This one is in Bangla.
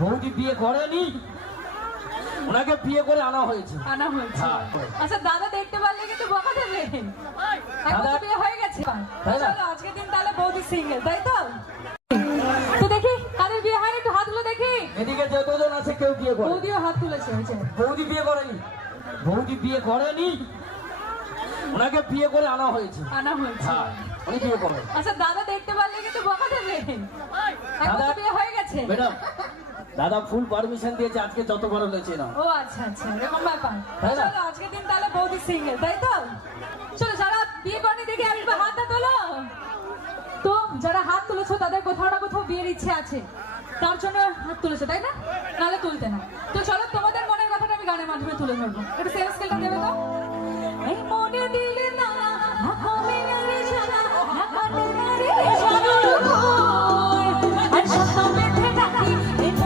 বৌদি বিয়ে করেনি, ওনাকে বিয়ে করে আনা হয়েছে। হ্যাঁ। আচ্ছা দাদা দেখতে পারলে কিন্তু বকা দেবে। এখন তো বিয়ে হয়ে গেছে। চলো আজকের দিন তাহলে বৌদি সিঙ্গেল, তাই তো? তো দেখি কাদের বিয়ে হয়নি একটু হাতগুলো দেখি। এদিকে যতজন আছে কেউ বিয়ে করে। বৌদিও হাত তুলেছে। বৌদি বিয়ে করেনি, বৌদি বিয়ে করেনি, ওনাকে বিয়ে করে আনা হয়েছে। হ্যাঁ, উনি বিয়ে করেন। আচ্ছা দাদা দেখতে পারলে কিন্তু বকা দেবে। এখন তো বিয়ে হয়ে গেছে। ম্যাডাম, দাদা ফুল পারমিশন দিয়েছে, আজকে যত বড় হয়েছে না। ও আচ্ছা এরকম ব্যাপার। তাই না? চলো আজকের দিন তাহলে বৌদি সিঙ্গেল, তাই তো? চলো যারা বিয়ে করেনি দেখি একবার হাতটা তোলো। তো যারা হাত তুলেছো তাদের কোথাও না কোথাও বিয়ের ইচ্ছে আছে, তার জন্য হাত তুলেছো, তাই না?